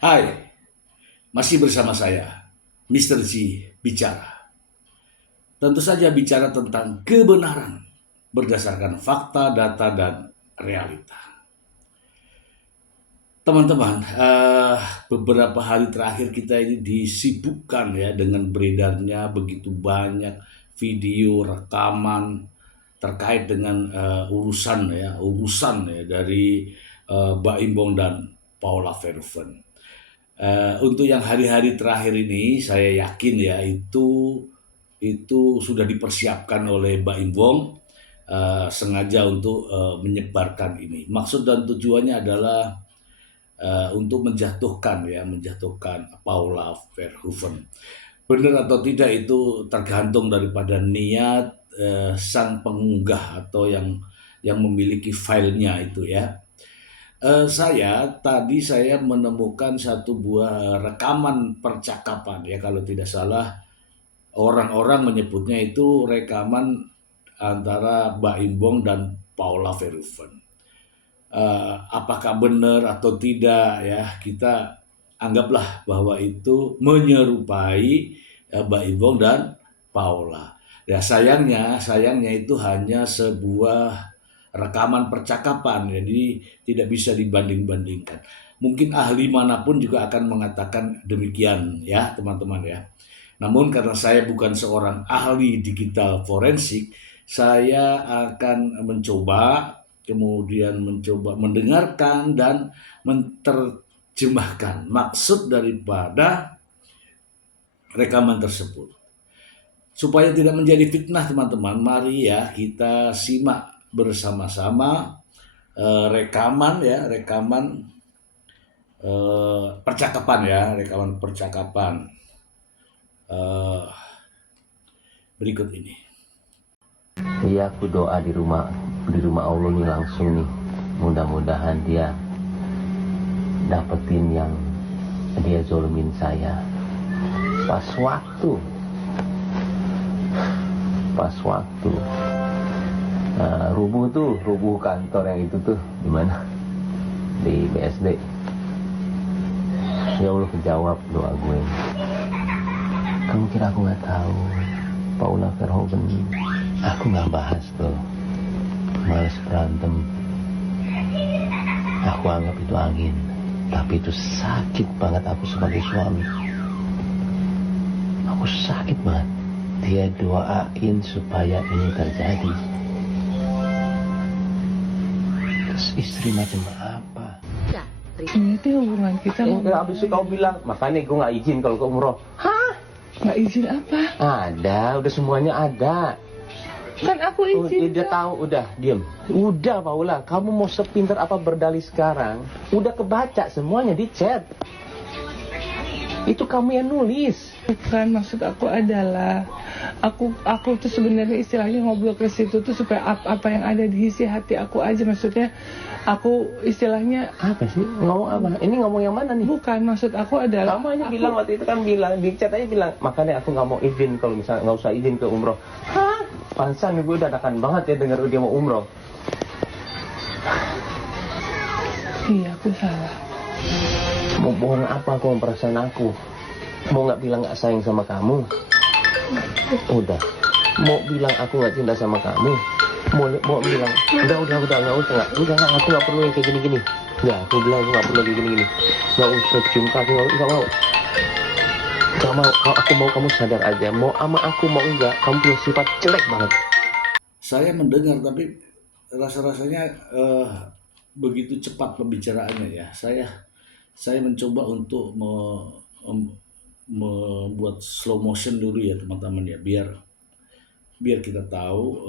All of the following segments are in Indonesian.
Hai, masih bersama saya, Mr. G bicara. Tentu saja bicara tentang kebenaran berdasarkan fakta, data, dan realita. Teman-teman, beberapa hari terakhir kita ini disibukkan ya dengan beredarnya begitu banyak video rekaman terkait dengan urusan ya dari Baim Bong dan Paula Verhoeven. Untuk yang hari-hari terakhir ini saya yakin ya itu sudah dipersiapkan oleh Mbak Imbong, sengaja untuk menyebarkan ini. Maksud dan tujuannya adalah untuk menjatuhkan Paula Verhoeven. Benar atau tidak itu tergantung daripada niat sang pengunggah atau yang memiliki filenya itu ya. Saya menemukan satu buah rekaman percakapan ya, kalau tidak salah orang-orang menyebutnya itu rekaman antara Mbak Imbong dan Paula Verhoeven. Apakah benar atau tidak ya, kita anggaplah bahwa itu menyerupai Mbak Imbong dan Paula. Ya sayangnya itu hanya sebuah rekaman percakapan, jadi tidak bisa dibanding-bandingkan. Mungkin ahli manapun juga akan mengatakan demikian ya teman-teman ya. Namun karena saya bukan seorang ahli digital forensik, saya akan mencoba mendengarkan dan menerjemahkan maksud daripada rekaman tersebut. Supaya tidak menjadi fitnah teman-teman, mari ya kita simak bersama-sama rekaman percakapan eh, berikut ini. Iya, aku doa di rumah Allah nih langsung nih. Mudah-mudahan dia dapetin yang dia zolumin saya. Pas waktu rubuh kantor yang itu tuh di mana? Di BSD. Ya Allah, kejawab doa gue. Kamu kira aku nggak tahu? Paula Verhoeven, aku nggak bahas tuh. Males berantem. Aku anggap itu angin, tapi itu sakit banget aku sebagai suami. Aku sakit banget. Dia doain supaya ini terjadi. Terus istri macam apa? Ini tuh hubungan kita. Abis itu kau bilang, makanya gue nggak izin kalau ke umroh. Hah? Nggak izin apa? Ada, udah semuanya ada. Kan aku izin. Udah tahu, udah diem. Udah Paula, kamu mau sepintar apa berdalih sekarang? Udah kebaca semuanya di chat. Itu kamu yang nulis. Bukan, maksud aku adalah aku tuh sebenarnya istilahnya ngobrol ke situ tuh supaya apa yang ada di isi hati aku aja, maksudnya aku istilahnya Apa sih? Ngomong apa? Ini ngomong yang mana nih? bukan, maksud aku adalah Kamu aja bilang waktu itu kan bilang di chat aja bilang, makanya aku nggak mau izin kalau misalnya nggak usah izin ke umroh. Hah? Pansan gue dadakan banget ya dengar dia mau umroh. iya aku salah. Mau bohong apa aku memperasaan aku? Mau nggak bilang nggak sayang sama kamu? Udah. Mau bilang aku nggak cinta sama kamu? Mau bilang udah nggak aku nggak perlu yang kayak gini. Nggak, aku bilang aku nggak perlu kayak gini. Nggak usah cium kaki, nggak mau. Nggak mau. Kalau aku mau kamu sadar aja. Mau ama aku mau enggak, kamu punya sifat jelek banget. Saya mendengar tapi rasa-rasanya begitu cepat pembicaraannya ya. Saya mencoba untuk membuat slow motion dulu ya teman-teman ya, biar kita tahu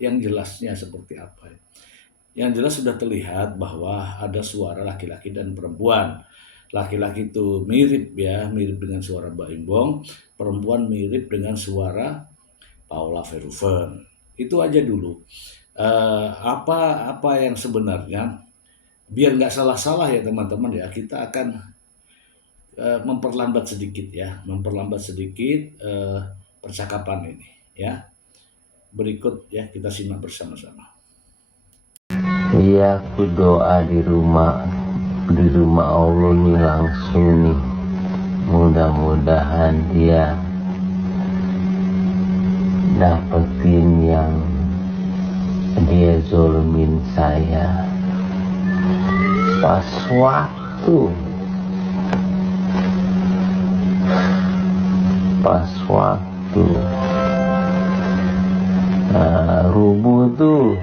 yang jelasnya seperti apa. Yang jelas sudah terlihat bahwa ada suara laki-laki dan perempuan. Laki-laki itu mirip dengan suara Mbak Imbong, perempuan mirip dengan suara Paula Verhoeven. Itu aja dulu. Apa yang sebenarnya, biar nggak salah-salah ya teman-teman ya, kita akan memperlambat sedikit percakapan ini ya. Berikut ya, kita simak bersama-sama. Iya, aku doa di rumah di rumah Allah nih langsung nih. Mudah-mudahan dia dapetin yang dia zolimin saya. Pas waktu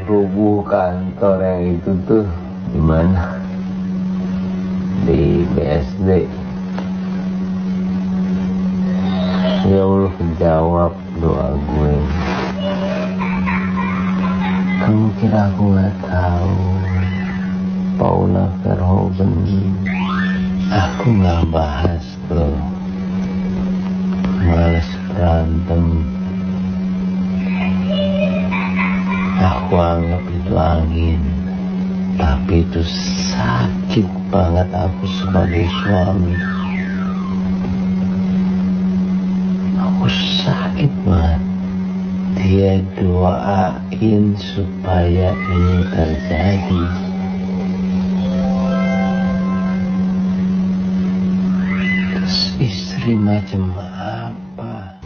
rubuh kantor yang itu tuh di mana, di BSD. Ya Allah, jawab doa gue. Kamu kira aku nggak tahu Paula Verhoeven? Aku nggak bahas tuh, males berantem. Aku anggap itu angin, tapi itu sakit banget aku sebagai suami. Aku sakit banget. Dia doain supaya ini terjadi. Terus istri macam apa?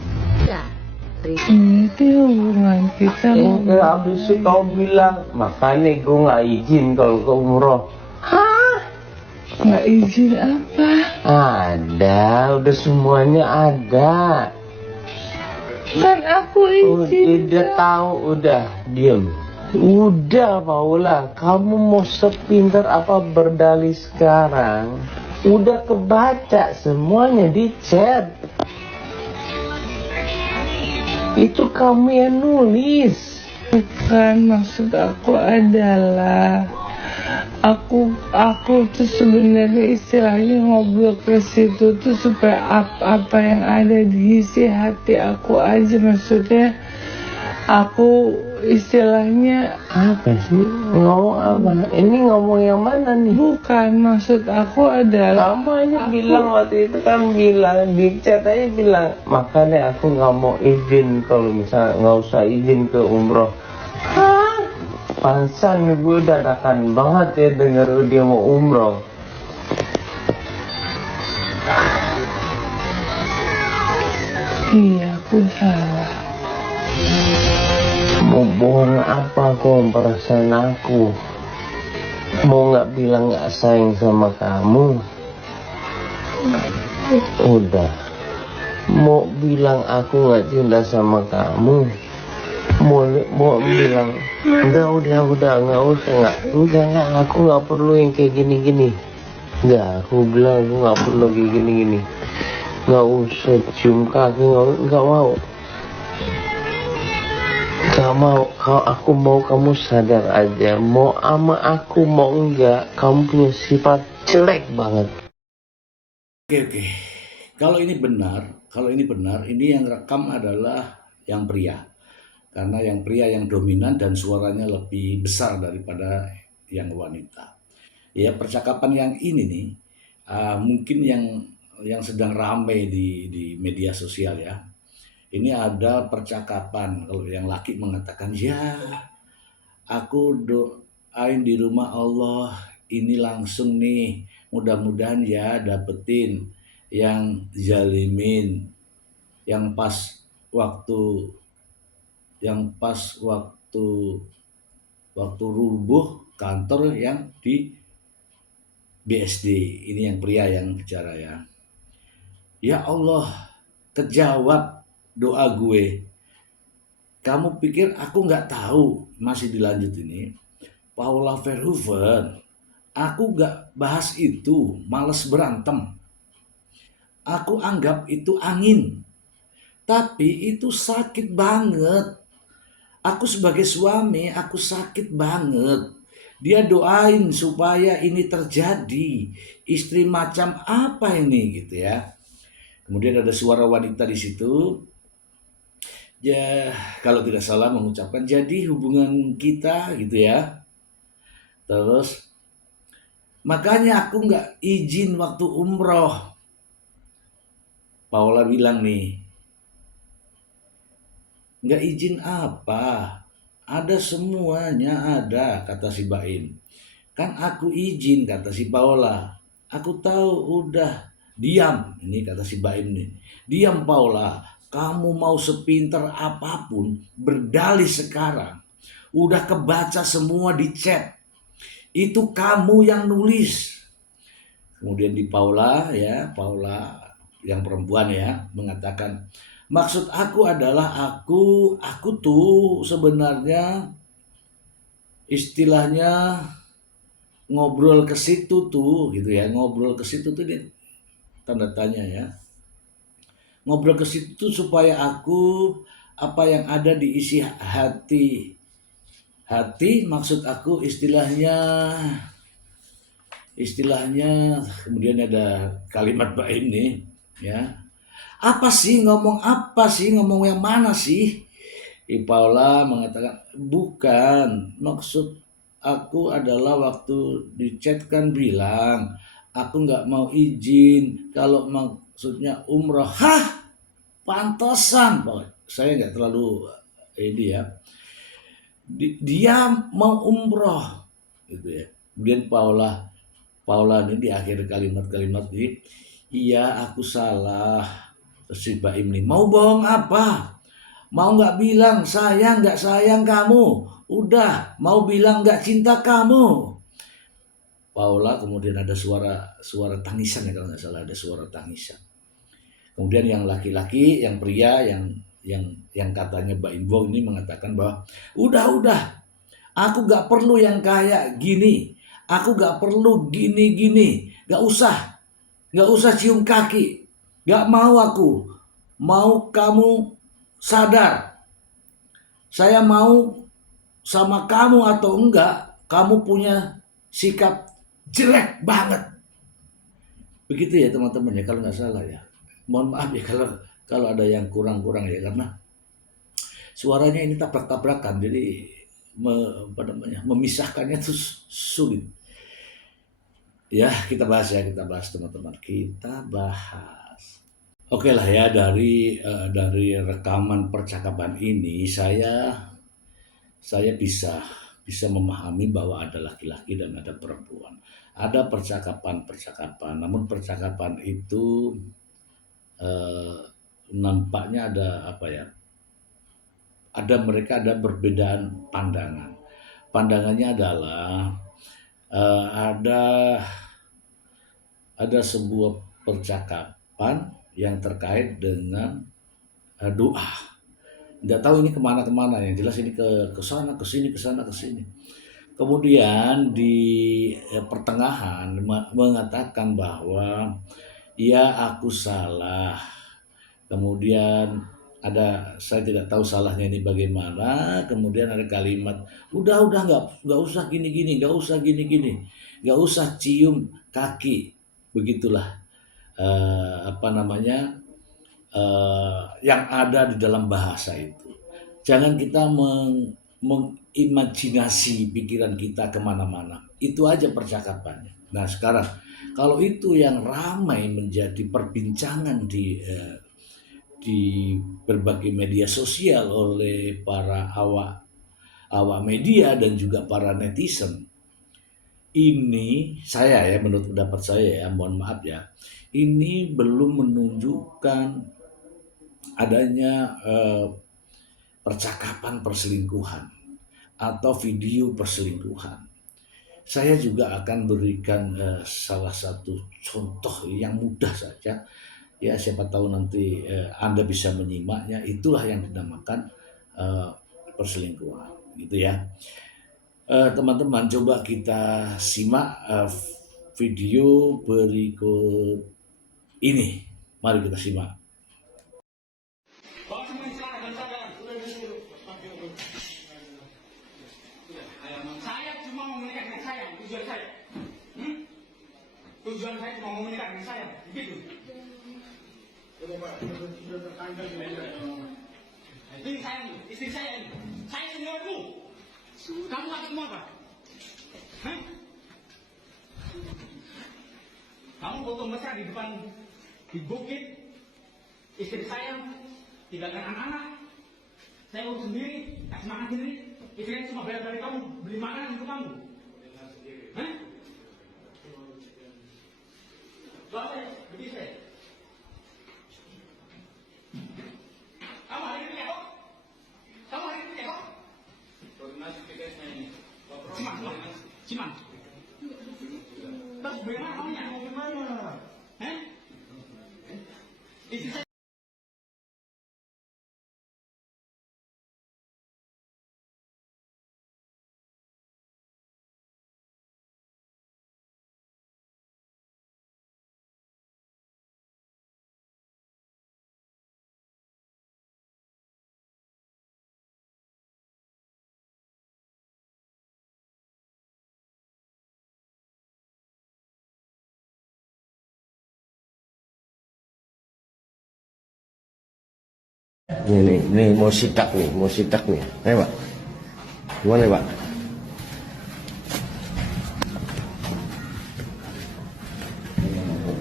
Itu hubungan kita. Habis itu kau bilang, makanya gue gak izin kalau ke umroh. Nggak izin apa? Ada, udah semuanya ada. Kan aku izin. Udah tahu, udah diem. Udah Paula, kamu mau sepintar apa berdalih sekarang? Udah kebaca semuanya di chat. Itu kamu yang nulis. Bukan, maksud aku adalah aku tuh sebenarnya istilahnya ngobrol ke situ tuh supaya apa yang ada di isi hati aku aja, maksudnya aku istilahnya Apa sih? Ngomong apa? Ini ngomong yang mana nih? bukan, maksud aku adalah Kamu aja bilang waktu itu kan bilang di chat aja bilang, makanya aku nggak mau izin kalau misalnya nggak usah izin ke umroh. Pansan gue dadakan banget ya denger dia mau umroh. iya aku salah. Mau bohong apa kau perasaan aku? Mau nggak bilang nggak sayang sama kamu? Udah. Mau bilang aku nggak cinta sama kamu? Mau bilang udah nggak usah, nggak aku nggak perlu yang kayak gini. Nggak, aku bilang aku nggak perlu kayak gini. Nggak usah cium kaki, nggak mau. Gak mau, aku mau kamu sadar aja. Mau ama aku, mau enggak, kamu punya sifat jelek banget. Oke. Kalau ini benar, ini yang rekam adalah yang pria. Karena yang pria yang dominan dan suaranya lebih besar daripada yang wanita. Ya, percakapan yang ini nih mungkin yang sedang ramai di media sosial ya. Ini ada percakapan, kalau yang laki mengatakan, ya aku doain di rumah Allah ini langsung nih, mudah-mudahan ya dapetin yang zalimin, yang pas waktu waktu rubuh kantor yang di BSD. Ini yang pria yang bicara ya. Ya Allah, kejawab doa gue. Kamu pikir aku nggak tahu? Masih dilanjut ini. Paula Verhoeven, aku nggak bahas itu, males berantem. Aku anggap itu angin. Tapi itu sakit banget. Aku sebagai suami, aku sakit banget. Dia doain supaya ini terjadi. Istri macam apa ini gitu ya. Kemudian ada suara wanita di situ. Ya, kalau tidak salah mengucapkan, jadi hubungan kita gitu ya. Terus, makanya aku nggak izin waktu umroh. Paula bilang nih, nggak izin apa? Ada semuanya ada, kata si Baim. Kan aku izin, kata si Paula. Aku tahu, udah. Diam, ini kata si Baim nih. Diam Paula, kamu mau sepinter apapun, berdalih sekarang. Udah kebaca semua di chat. Itu kamu yang nulis. Kemudian di Paula Paula yang perempuan mengatakan, maksud aku adalah aku tuh sebenarnya istilahnya ngobrol ke situ tuh gitu ya, ngobrol ke situ tuh dia tanda tanya ya. Ngobrol ke situ supaya aku apa yang ada di isi hati maksud aku istilahnya kemudian ada kalimat Baim nih ya. Apa sih ngomong yang mana sih? Paula mengatakan, bukan, maksud aku adalah waktu di chat kan bilang aku nggak mau izin kalau maksudnya umroh. Hah, pantesan saya nggak terlalu ini ya, dia mau umroh gitu ya. Kemudian Paula ini di akhir kalimat ini, iya aku salah. Terus si Baim nih, mau bohong apa? Mau nggak bilang nggak sayang kamu? Udah, mau bilang nggak cinta kamu? Paula, kemudian ada suara tangisan ya, kalau nggak salah ada suara tangisan. Kemudian yang laki-laki, yang pria, yang katanya Baim Bong ini mengatakan bahwa udah, aku nggak perlu yang kayak gini, aku nggak perlu gini, nggak usah cium kaki, nggak mau aku, mau kamu sadar, saya mau sama kamu atau enggak, kamu punya sikap jelek banget. Begitu ya teman-teman ya, kalau nggak salah ya. Mohon maaf ya kalau ada yang kurang-kurang ya, karena suaranya ini tabrak-tabrakan, jadi memisahkannya tuh sulit. Ya kita bahas teman-teman, kita bahas. Oke lah ya, dari rekaman percakapan ini saya bisa memahami bahwa ada laki-laki dan ada perempuan. Ada percakapan, namun percakapan itu nampaknya mereka ada perbedaan pandangan. Pandangannya adalah ada sebuah percakapan yang terkait dengan doa. Nggak tahu ini kemana-kemana, yang jelas ini ke sana, ke sini. Kemudian di pertengahan mengatakan bahwa ya aku salah. Kemudian saya tidak tahu salahnya ini bagaimana. Kemudian ada kalimat, udah nggak usah gini, nggak usah cium kaki, begitulah yang ada di dalam bahasa itu. Jangan kita mengimajinasi pikiran kita kemana-mana. Itu aja percakapannya. Nah sekarang kalau itu yang ramai menjadi perbincangan di berbagai media sosial oleh para awak media dan juga para netizen, ini menurut pendapat saya mohon maaf ya, ini belum menunjukkan adanya percakapan perselingkuhan atau video perselingkuhan. Saya juga akan berikan salah satu contoh yang mudah saja. Ya siapa tahu nanti Anda bisa menyimaknya. Itulah yang dinamakan perselingkuhan, gitu ya. Teman-teman, coba kita simak video berikut ini. Mari kita simak. Saya cuma mau menikah dengan saya, tujuan saya. Tujuan saya cuma mau menikah dengan saya, begitu. Istri saya ini. Saya seniormu. Kamu sakitmu apa? Kamu foto mesra di depan di bukit. Istri saya tinggalkan anak-anak. Saya urus sendiri, kasih makan sendiri. Istri saya cuma bayar dari kamu, beli makanan untuk kamu. Suami, begitu saya. Kamu hari ini ya kok? Kamu hari ini ya kok? Koordinasi PKS-nya ini. Siman. Terus bagaimana kamunya? Mau gimana? Hah? Istri saya. Ini mau sidak nih, Ayo Pak, gimana Pak?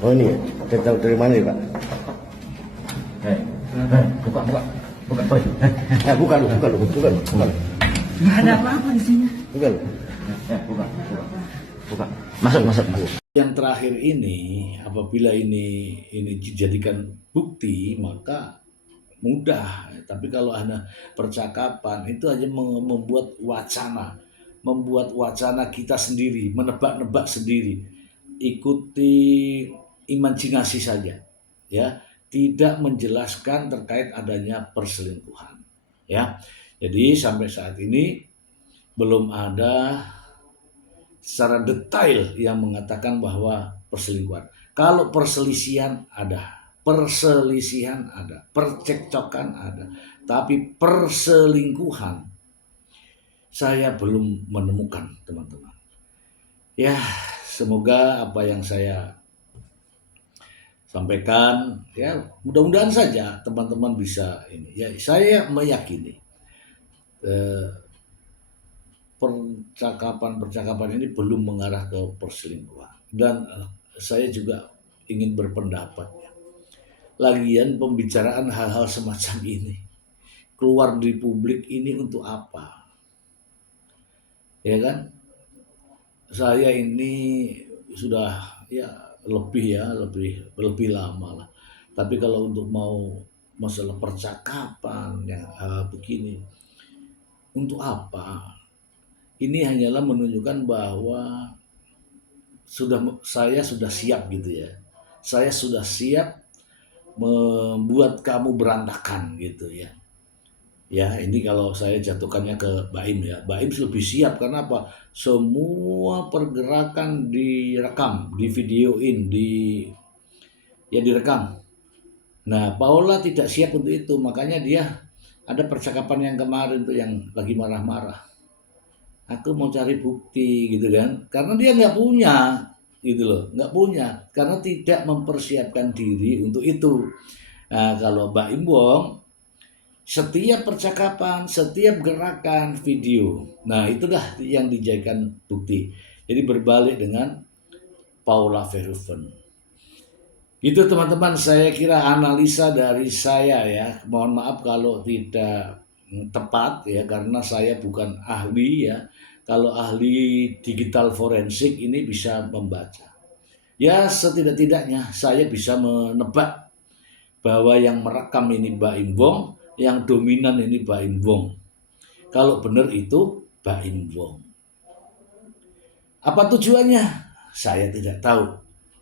Oh ini, kita tahu dari mana ya Pak? Buka, buka lu. Nggak ada apa-apa di sini. Buka. Masuk. Yang terakhir ini, apabila ini dijadikan bukti, maka mudah. Tapi kalau hanya percakapan, itu hanya membuat wacana kita sendiri, menebak-nebak sendiri, ikuti imajinasi saja, ya, tidak menjelaskan terkait adanya perselingkuhan, ya. Jadi sampai saat ini belum ada secara detail yang mengatakan bahwa perselingkuhan. Kalau perselisihan ada, percekcokan ada, tapi perselingkuhan saya belum menemukan, teman-teman. Ya, semoga apa yang saya sampaikan, ya mudah-mudahan saja teman-teman bisa ini. Ya, saya meyakini percakapan ini belum mengarah ke perselingkuhan, dan saya juga ingin berpendapat, lagian pembicaraan hal-hal semacam ini keluar di publik ini untuk apa, ya kan? Saya ini sudah lebih lama lah, tapi kalau untuk mau masalah percakapan yang begini, untuk apa? Ini hanyalah menunjukkan bahwa saya sudah siap gitu ya. Saya sudah siap membuat kamu berantakan gitu ya. Ya, ini kalau saya jatuhkannya ke Baim ya. Baim lebih siap karena apa? Semua pergerakan direkam, divideoin, direkam. Nah, Paula tidak siap untuk itu, makanya dia ada percakapan yang kemarin tuh yang lagi marah-marah. Aku mau cari bukti gitu kan, karena dia nggak punya gitu loh, nggak punya karena tidak mempersiapkan diri untuk itu. Nah, kalau Mbak Imbong, setiap percakapan, setiap gerakan video, nah itulah yang dijadikan bukti. Jadi berbalik dengan Paula Verhoeven. Itu teman-teman, saya kira analisa dari saya ya. Mohon maaf kalau tidak tepat ya, karena saya bukan ahli ya. Kalau ahli digital forensik ini bisa membaca. Ya, setidak-tidaknya saya bisa menebak bahwa yang merekam ini Mbak Imbong, yang dominan ini Mbak Imbong. Kalau benar itu Mbak Imbong. Apa tujuannya? Saya tidak tahu.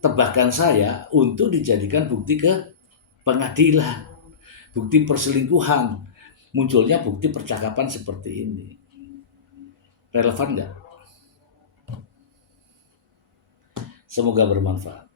Tebakan saya untuk dijadikan bukti ke pengadilan, bukti perselingkuhan. Munculnya bukti percakapan seperti ini. Relevan nggak? Semoga bermanfaat.